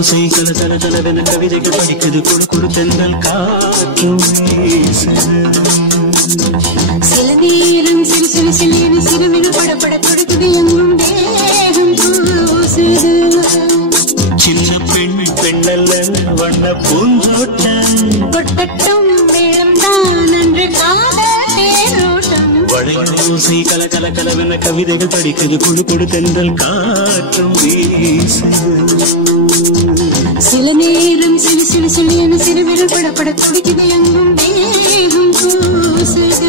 வளையோசை கல தல தலவென கவிதைகள் படிக்குது கொடு கொடு தென்றல் காற்றும் வீசுது. சில நேரம் சிறு சிறு சிலியனு சிறுவிழு படப்பட தொடுக்குது எங்கும் தேகம் பூசுது. சின்ன பெண் பெண்ணல்ல வண்ண பூந்தோட்டம் கொட்டட்டும் மேளம்தான் அன்று காதல் தேரோட்டம். வளையோசை கல கல கலவென கவிதைகள் படிக்குது கொடு கொடு தென்றல் காற்றும் வீசுது. சில நேரம் சிறு சிறு சிலியனு சிறுவிழு படப்பட தொடுக்குது எங்கும் தேகம் பூசுது.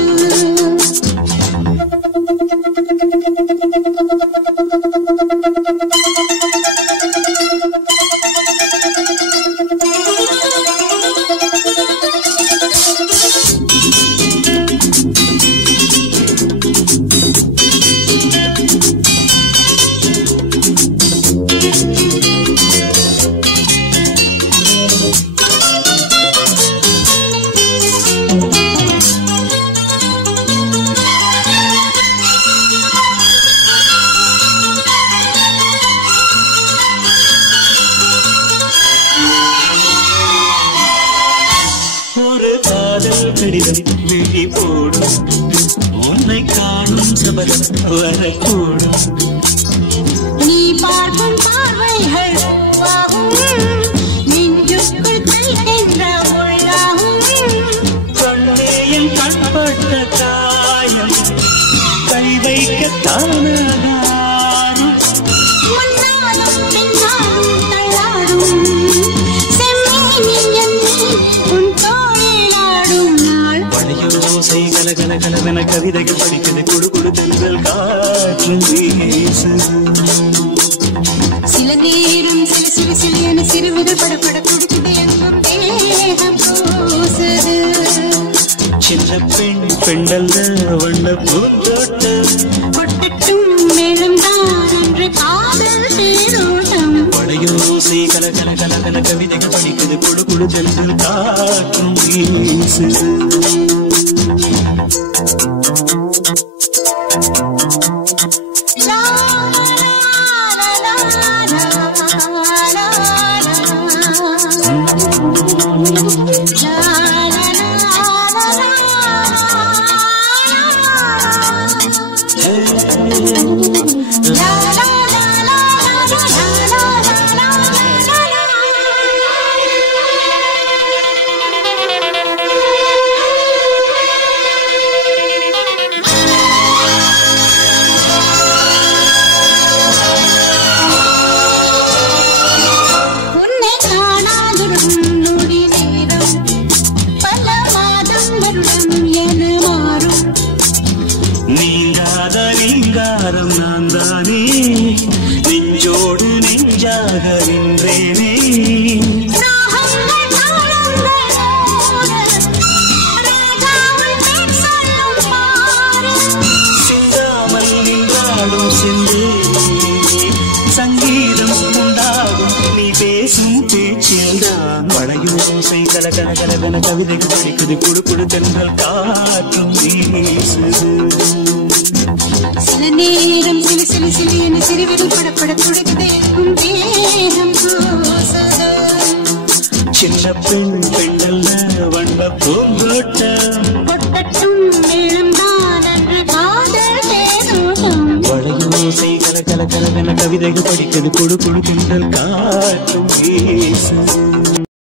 கடிதம் விழி போடும் உன்னை காணும் சபலம் வரக்கூடும். நீ பார்க்கும் பார்வைகள் நெஞ்சுக்குள் தைக்கின்ற உள்ளாகும். கண்ணேயில் கண்பட்ட காயம் கை வைக்க தானாகும். முன்னாலும் பின்னாலும் தள்ளாடும் செம்மீன் உன் தோளிலாடும் நாள். வளையோசை கல கல கலவென கவிதைகள் படிக்குது கொடு கொடு தென்றல் காற்றும் வீசுது. சில நேரம் சிறு சிறு சிலியனு சிறுவிரல் படப்பட துடிக்குது எங்கும் தேகம் பூசுது. சின்ன பெண் பெண்ணல்ல வண்ண பூந்தோட்டம் கொட்டட்டும் மேளம்தான் அன்று காதல் தேரோட்டம். வளையோசை கல கல கலவென கவிதைகள் படிக்குது கொடு கொடு தென்றல் காற்றும் வீசுது. நீங்காத நீங்காரம் நான் தானே நெஞ்சோடு நெஞ்சாக நின்றேனே. சிந்தாமல் நின்றாடும் சிந்து சங்கீதம் உண்டாகும் நீ பேசும் பேச்சில்தான். வளையோசை கல கல கலவென கவிதைகள் படிக்குது கொடு கொடு தென்றல் காற்றும் வீசுது. சில நேரம் சிலு சிலு சிலியனு சிறுவிரல் படப்பட துடிக்குது எங்கும் தேகம் பூசுது. சின்ன பெண் பெண்ணல்ல வண்ண பூந்தோட்டம் கொட்டட்டும் மேளம்தான் அன்று காதல் தேரோட்டம். வளையோசை கல கல கலவென கவிதைகள் படிக்குது கொடு கொடு தென்றல் காற்றும் வீசுது.